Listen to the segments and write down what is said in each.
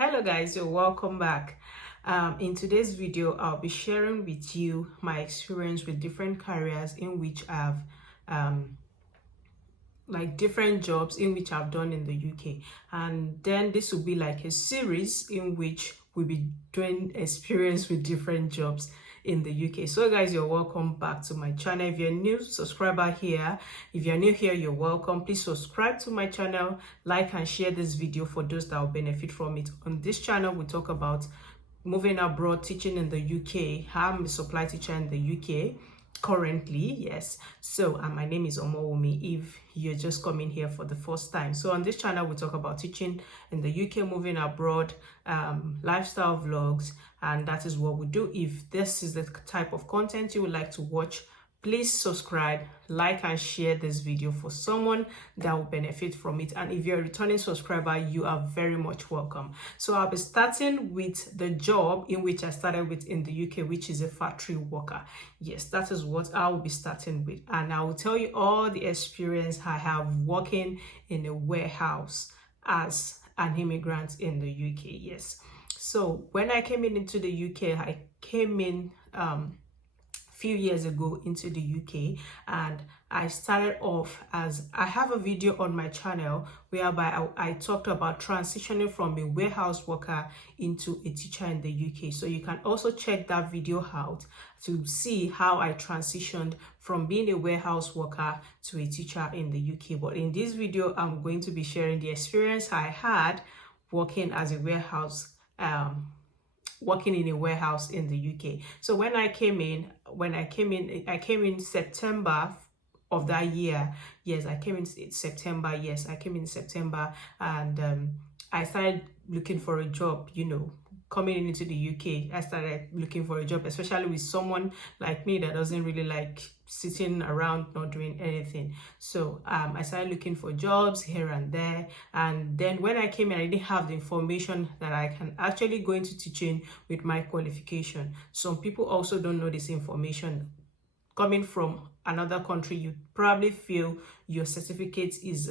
Hello guys, you're welcome back. In today's video, I'll be sharing with you my experience with different careers in which I've like different jobs in which I've done in the UK, and then this will be like a series in which we'll be doing experience with different jobs in the UK. So guys, you're welcome back to my channel. If you're a new subscriber here, if you're new here, you're welcome. Please subscribe to my channel, like and share this video for those that will benefit from it. On this channel, we talk about moving abroad, teaching in the UK. I'm a supply teacher in the UK currently, yes. So my name is Omowumi if you're just coming here for the first time. So on this channel we talk about teaching in the UK, moving abroad, lifestyle vlogs, and that is what we do. If this is the type of content you would like to watch, please subscribe, like and share this video for someone that will benefit from it. And if you're a returning subscriber, you are very much welcome. So I'll be starting with the job in which I started with in the UK, which is a factory worker. Yes, that is what I will be starting with, and I will tell you all the experience I have working in a warehouse as an immigrant in the UK. Yes, so when I came into the UK, I came in few years ago into the UK, and I started off as, I have a video on my channel whereby I talked about transitioning from a warehouse worker into a teacher in the UK. So you can also check that video out to see how I transitioned from being a warehouse worker to a teacher in the UK. But in this video, I'm going to be sharing the experience I had working as a warehouse working in a warehouse in the UK. So when I came in September of that year. Yes, I came in September. Yes, I came in September, and I started looking for a job, coming into the UK. I started looking for a job, especially with someone like me that doesn't really like sitting around not doing anything. So I started looking for jobs here and there, and then when I came in, I didn't have the information that I can actually go into teaching with my qualification. Some people also don't know this information. Coming from another country, you probably feel your certificate is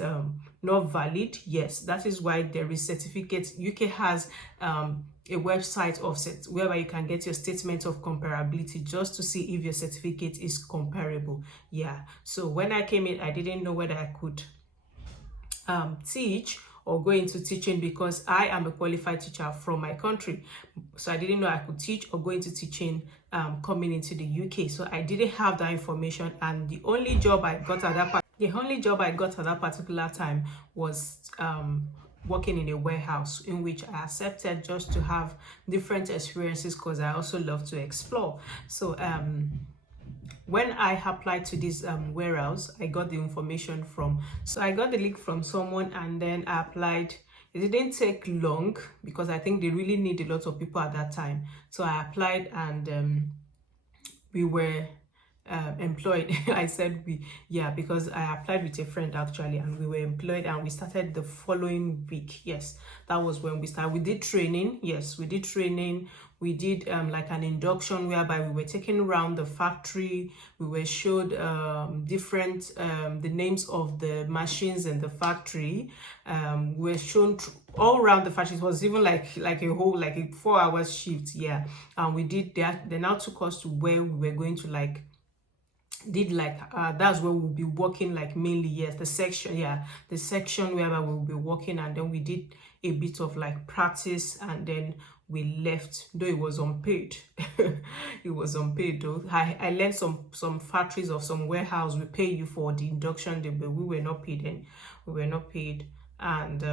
not valid. Yes, that is why there is certificates. UK has a website of whereby you can get your statement of comparability just to see if your certificate is comparable. Yeah, so when I came in, I didn't know whether I could teach or go into teaching because I am a qualified teacher from my country. So I didn't know I could teach or go into teaching coming into the UK. So I didn't have that information, and the only job I got at that particular time was working in a warehouse, in which I accepted just to have different experiences because I also love to explore. So when I applied to this warehouse, I got the information so I got the link from someone, and then I applied. It didn't take long because I think they really need a lot of people at that time. So I applied, and we were employed. I said because I applied with a friend actually, and we were employed, and we started the following week. Yes, that was when we started. We did training. Yes, we did training. We did like an induction whereby we were taken around the factory. We were showed different the names of the machines in the factory. We were shown all around the factory. It was even like a whole like a 4-hour shift. Yeah, and we did that. They now took us to where we were going to that's where we'll be working mainly. Yes, the section where we'll be working, and then we did a bit of practice, and then we left, though it was unpaid. It was unpaid though. I learned some factories of some warehouse we pay you for the induction day, but we were not paid. And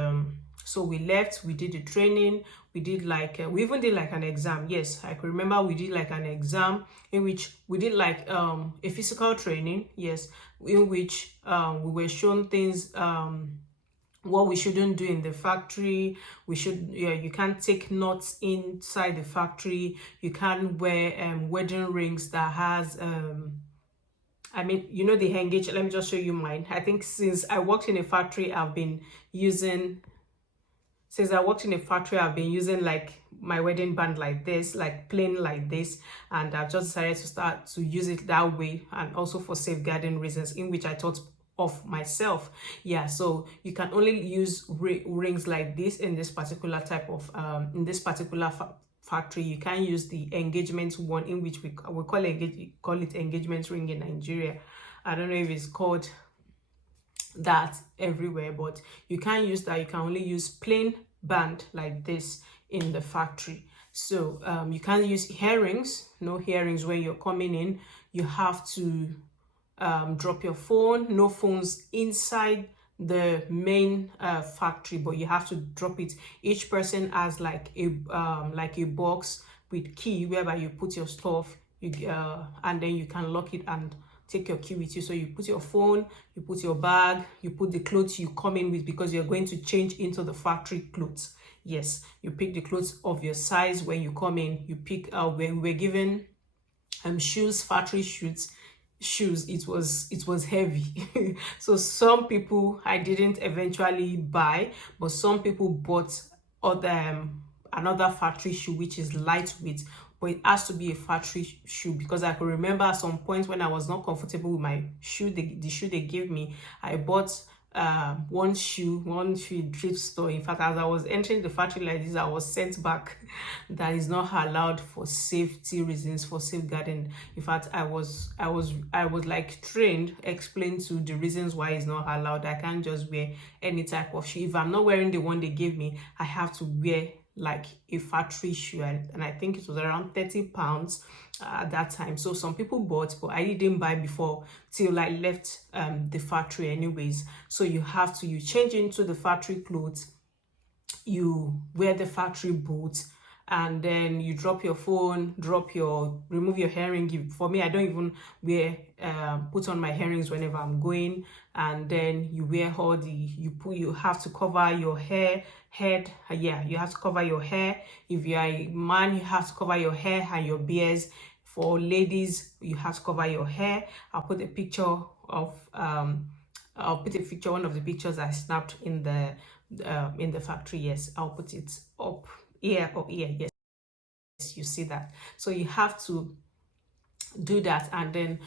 so we left. We did the training. We did we even did an exam. Yes, I could remember we did an exam in which we did a physical training. Yes, in which we were shown things what we shouldn't do in the factory. You can't take knots inside the factory. You can't wear wedding rings that has the engage. Let me just show you mine. I think since I worked in a factory, I've been using my wedding band like this, plain like this, and I've just decided to start to use it that way, and also for safeguarding reasons, in which I thought of myself. Yeah, so you can only use rings like this in this particular type of in this particular factory. You can use the engagement one, in which we call it engagement ring in Nigeria. I don't know if it's called that everywhere, but you can't use that. You can only use plain band like this in the factory. So you can't use earrings, no earrings when you're coming in. You have to drop your phone, no phones inside the main factory, but you have to drop it. Each person has like a box with key whereby you put your stuff, and then you can lock it and take your key with you. So you put your phone, you put your bag, you put the clothes you come in with, because you're going to change into the factory clothes. Yes, you pick the clothes of your size when you come in. You pick we're given shoes, factory shoes. It was heavy. So some people I didn't eventually buy, but some people bought other another factory shoe which is lightweight, but it has to be a factory shoe, because I could remember at some point when I was not comfortable with my shoe, the shoe they gave me, I bought one shoe thrift store. In fact, as I was entering the factory like this, I was sent back. That is not allowed for safety reasons, for safeguarding. In fact, I was like trained, explained to the reasons why it's not allowed. I can't just wear any type of shoe. If I'm not wearing the one they gave me, I have to wear like a factory shoe, and I think it was around 30 pounds at that time. So some people bought, but I didn't buy before till I left the factory anyways. So you change into the factory clothes, you wear the factory boots, and then you drop your phone, remove your earring. For me, I don't even wear put on my earrings whenever I'm going. And then you wear all you have to cover your head. You have to cover your hair. If you are a man, you have to cover your hair and your beards. For ladies, you have to cover your hair. I'll put a picture of one of the pictures I snapped in the factory. Yes, I'll put it up here. Yes, you see that. So you have to do that, and then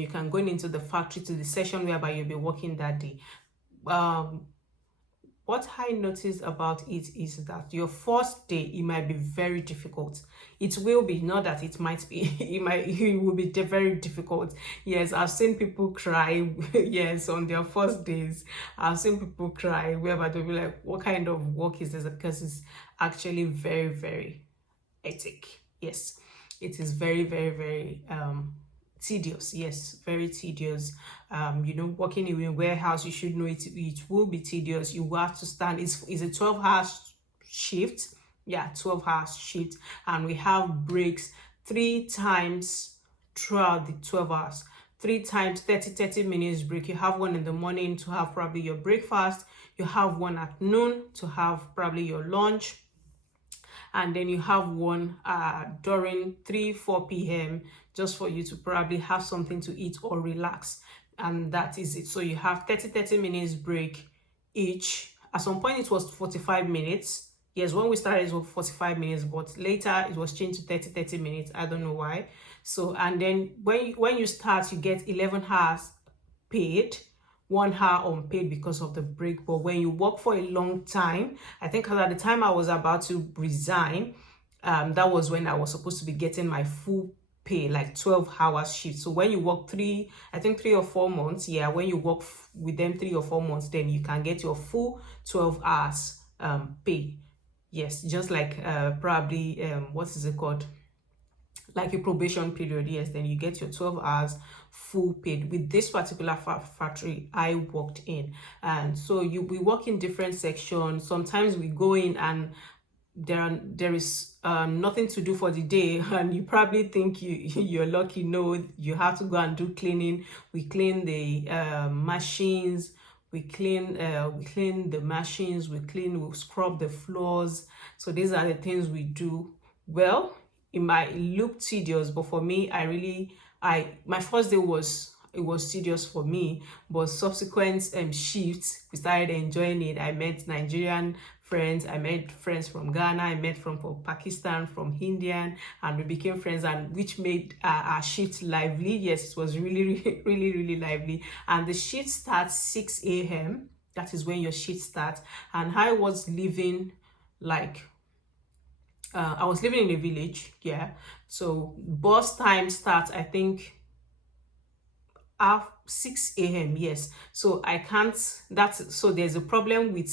you can go into the factory to the session whereby you'll be working that day. What I noticed about it is that your first day, it might be very difficult. It will be, not that it might be, it will be very difficult. Yes, I've seen people cry, yes, on their first days. I've seen people cry, whereby they'll be like, what kind of work is this? Because it's actually very, very hectic. Yes, it is very, very, very tedious. Yes, very tedious. Working in a warehouse, you should know it will be tedious. You will have to stand. It's a 12-hour shift. Yeah, 12-hour shift, and we have breaks 3 times throughout the 12 hours. 3 times 30 minutes break. You have one in the morning to have probably your breakfast. You have one at noon to have probably your lunch, and then you have one during 3-4 p.m. just for you to probably have something to eat or relax, and that is it. So you have 30 minutes break each. At some point it was 45 minutes. Yes, when we started it was 45 minutes, but later it was changed to 30 minutes. I don't know why. So, and then when you start, you get 11 hours paid, 1 hour unpaid because of the break. But when you work for a long time, I think at the time I was about to resign, that was when I was supposed to be getting my full pay, like 12 hours shift. So when you work 3 or 4 months, yeah, when you work with them 3 or 4 months, then you can get your full 12 hours pay. Yes, just like probably what is it called, like a probation period. Yes, then you get your 12 hours full paid. With this particular factory I worked in, and so we work in different sections. Sometimes we go in and there is nothing to do for the day, and you probably think you're lucky. No, you have to go and do cleaning. We clean the machines, we clean the machines, we scrub the floors. So these are the things we do. Well, it might look tedious, but for me, my first day was tedious for me, but subsequent shifts, we started enjoying it. I met Nigerian friends. I met friends from Ghana, I met from Pakistan, from Indian, and we became friends, and which made our shift lively. Yes, it was really, really, really, really lively. And the shift starts 6 a.m. That is when your shift starts. And I was living like I was living in a village, yeah. So bus time starts, I think, at 6 a.m. Yes, so I can't. So there's a problem with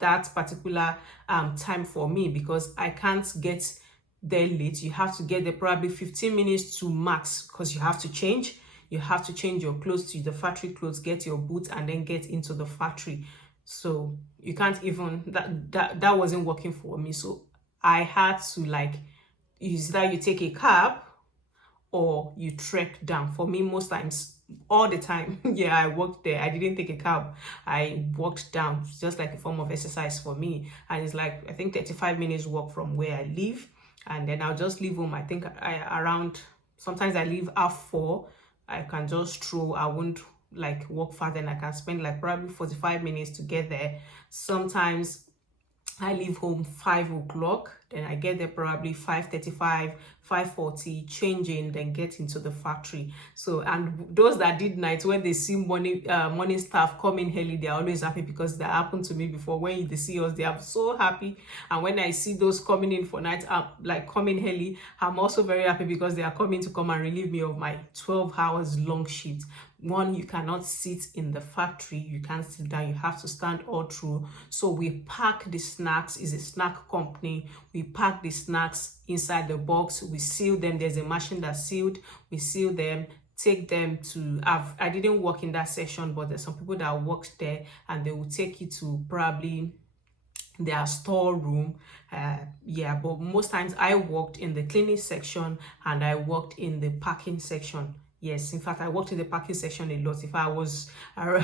that particular time for me, because I can't get there late. You have to get there probably 15 minutes to max, because you have to change. You have to change your clothes to the factory clothes, get your boots, and then get into the factory. So you can't even, that wasn't working for me. So I had to, like, is that you take a cab or you trek down. For me, most times, all the time, yeah, I walked there. I didn't take a cab. I walked down. It's just like a form of exercise for me. And it's like, I think 35 minutes walk from where I live. And then I'll just leave home. I think around, sometimes I leave at 4. I can just stroll. I won't like walk further, and I can spend like probably 45 minutes to get there. Sometimes I leave home 5 o'clock, then I get there probably 5:35, 5:40, changing, then get into the factory. So, and those that did night, when they see morning staff coming early, they're always happy, because that happened to me before. When they see us, they are so happy. And when I see those coming in for night, like coming early, I'm also very happy, because they are coming to come and relieve me of my 12 hours long shift. One, you cannot sit in the factory, you can't sit down, you have to stand all through. So we pack the snacks. It's a snack company. We pack the snacks inside the box, we seal them. There's a machine that's sealed. We seal them, take them to, I didn't work in that section, but there's some people that worked there, and they will take you to probably their storeroom. Yeah, but most times I worked in the cleaning section, and I worked in the packing section. Yes, in fact, I worked in the packing section a lot. If I was I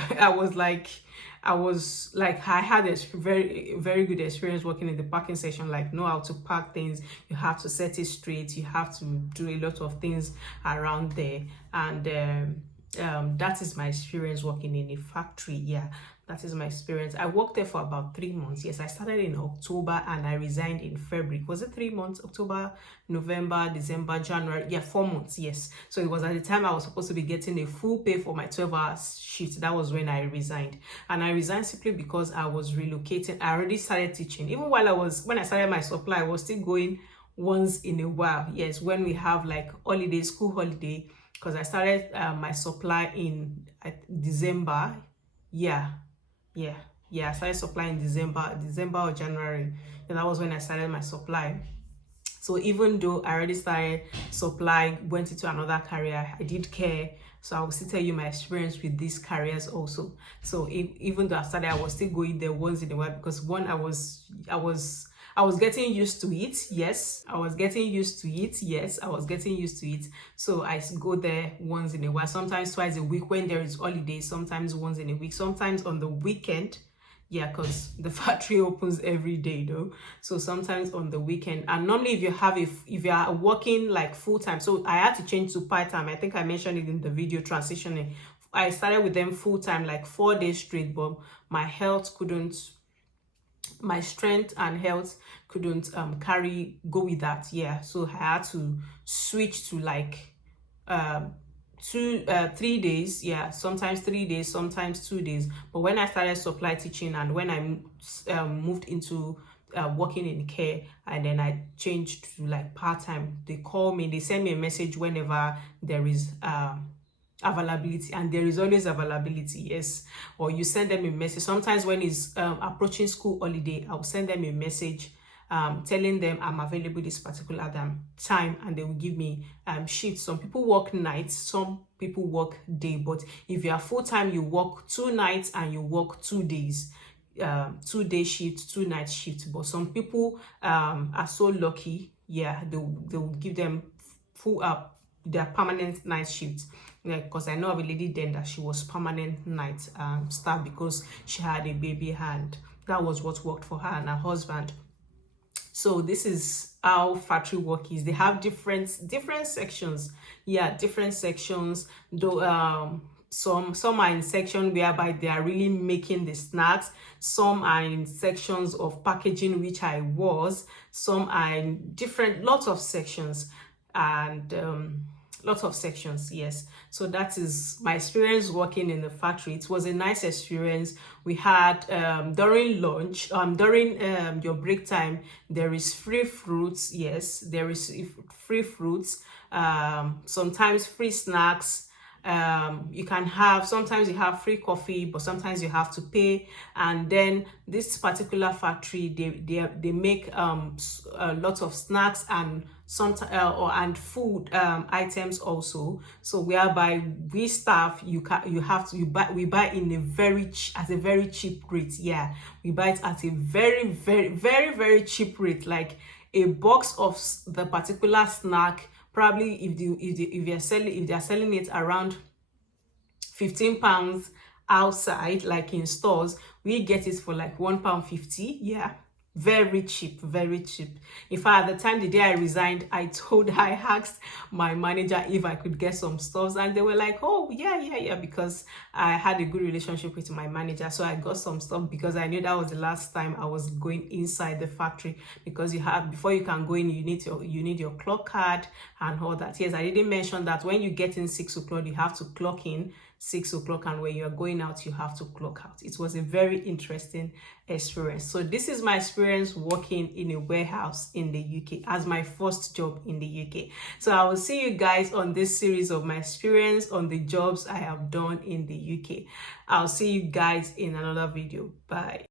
had a very, very good experience working in the packing section. Like, know how to pack things. You have to set it straight. You have to do a lot of things around there. And that is my experience working in a factory. Yeah, that is my experience. I worked there for about 3 months. Yes, I started in October and I resigned in February. Was it 3 months? October, November, December, January. Yeah, 4 months. Yes. So it was at the time I was supposed to be getting a full pay for my 12-hour shift. That was when I resigned. And I resigned simply because I was relocating. I already started teaching. Even when I started my supply, I was still going once in a while. Yes, when we have like holiday, school holiday, because I started my supply in December. I started supplying December or January. And that was when I started my supply. So even though I already started supply, went into another career, I did care. So I will still tell you my experience with these careers also. So even though I started, I was still going there once in a while, because one, I was getting used to it. Yes, I was getting used to it. Yes, I was getting used to it. So I go there once in a while, sometimes twice a week when there is holiday, sometimes once in a week, sometimes on the weekend. Yeah, because the factory opens every day though. So sometimes on the weekend. And normally if you are working like full-time, so I had to change to part-time. I think I mentioned it in the video transitioning. I started with them full-time, like 4 days straight, but my strength and health couldn't go with that. Yeah, so I had to switch to like 3 days. Yeah, sometimes 3 days, sometimes 2 days. But when I started supply teaching, and when I moved into working in care, and then I changed to like part-time, they call me, they send me a message whenever there is availability, and there is always availability. Yes, or you send them a message. Sometimes when it's approaching school holiday, I'll send them a message telling them I'm available this particular time, and they will give me shifts. Some people work nights, some people work day, but if you are full-time, you work 2 nights and you work 2 days, 2-day shift, 2-night shift. But some people are so lucky, yeah, they will give them full their permanent night shift. Like, because I know of a lady then that she was permanent night staff, because she had a baby, and that was what worked for her and her husband. So this is how factory work is. They have different sections. Yeah, different sections. Though some are in section whereby they are really making the snacks, some are in sections of packaging, which I was, some are in different lots of sections, and lots of sections, yes. So that is my experience working in the factory. It was a nice experience. We had during lunch, during your break time, there is free fruits. Yes, there is free fruits, sometimes free snacks. You can have, sometimes you have free coffee, but sometimes you have to pay. And then this particular factory, they make a lot of snacks and and food items also. So whereby we staff, we buy in a at a very cheap rate. Yeah, we buy it at a very cheap rate. Like a box of the particular snack, probably if they are selling it around £15 outside, like in stores, we get it for like £1.50. Yeah, very cheap, very cheap. In fact, at the time, the day I resigned, I asked my manager if I could get some stuffs, and they were like, oh yeah, because I had a good relationship with my manager. So I got some stuff because I knew that was the last time I was going inside the factory, because before you can go in, you need your clock card and all that. Yes, I didn't mention that when you get in 6 o'clock, you have to clock in 6 o'clock, and when you're going out, you have to clock out. It was a very interesting experience. So this is my experience working in a warehouse in the UK as my first job in the UK. So I will see you guys on this series of my experience on the jobs I have done in the UK. I'll see you guys in another video. Bye.